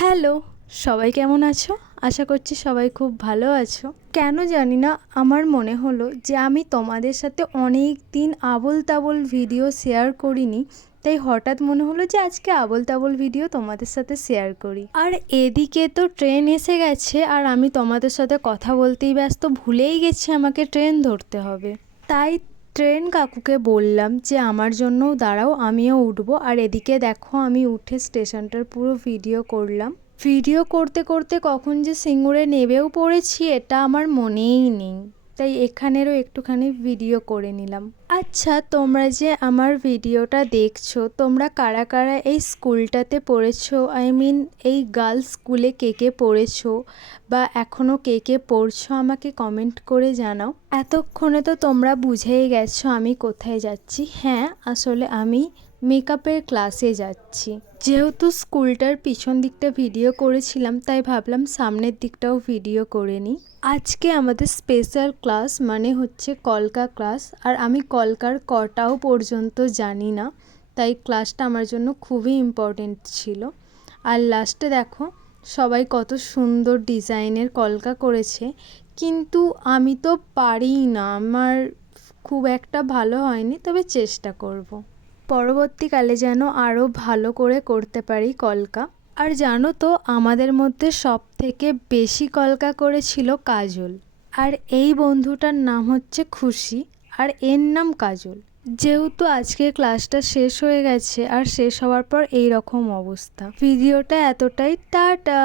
Hello, সবাই কেমন আছো? আশা করছি সবাই খুব ভালো আছো। কেন জানি না আমার মনে হলো যে আমি তোমাদের সাথে অনেক দিন আবোল তাবোল ভিডিও শেয়ার করিনি, তাই হঠাৎ মনে হলো যে আজকে আবোল তাবোল ভিডিও তোমাদের সাথে শেয়ার করি। আর এদিকে তো ট্রেন এসে গেছে আর আমি তোমাদের সাথে কথা বলতেই ব্যস্ত, ভুলেই গেছি আমাকে ট্রেন ধরতে হবে। তাই ট্রেন কাকুকে বললাম যে আমার জন্যও দাঁড়াও, আমিও উঠবো। আর এদিকে দেখো আমি উঠে স্টেশনটার পুরো ভিডিও করলাম। ভিডিও করতে করতে কখন যে সিঙ্গুরে নেবেও পড়েছি এটা আমার মনেই নেই, তাই এখানেরও একটুখানি ভিডিও করে নিলাম। আচ্ছা, তোমরা যে আমার ভিডিওটা দেখছো, তোমরা কারা কারা এই স্কুলটাতে পড়েছো? এই গার্লস স্কুলে কে কে পড়েছো বা এখনও কে কে পড়ছো আমাকে কমেন্ট করে জানাও। এতক্ষণে তো তোমরা বুঝেই গেছো আমি কোথায় যাচ্ছি। হ্যাঁ, আসলে আমি মেকআপের ক্লাসে যাচ্ছি। যেহেতু স্কুলটার পিছন দিকটা ভিডিও করেছিলাম, তাই ভাবলাম সামনের দিকটাও ভিডিও করে নিই। আজকে আমাদের স্পেশাল ক্লাস মানে হচ্ছে কলকা ক্লাস, আর আমি কলকার কটাও পর্যন্ত জানি না, তাই ক্লাসটা আমার জন্য খুবই ইম্পর্টেন্ট ছিল। আর লাস্টে দেখো সবাই কত সুন্দর ডিজাইনের কলকা করেছে, কিন্তু আমি তো পারিই না, আমার খুব একটা ভালো হয়নি, তবে চেষ্টা করব। পরবর্তীকালে যেন আরও ভালো করে করতে পারি কলকা। আর জানো তো আমাদের মধ্যে সব থেকে বেশি কলকা করেছিল কাজল, আর এই বন্ধুটার নাম হচ্ছে খুশি, আর এর নাম কাজল। যেহেতু আজকের ক্লাসটা শেষ হয়ে গেছে, আর শেষ হওয়ার পর এই রকম অবস্থা। ভিডিওটা এতটাই, টাটা।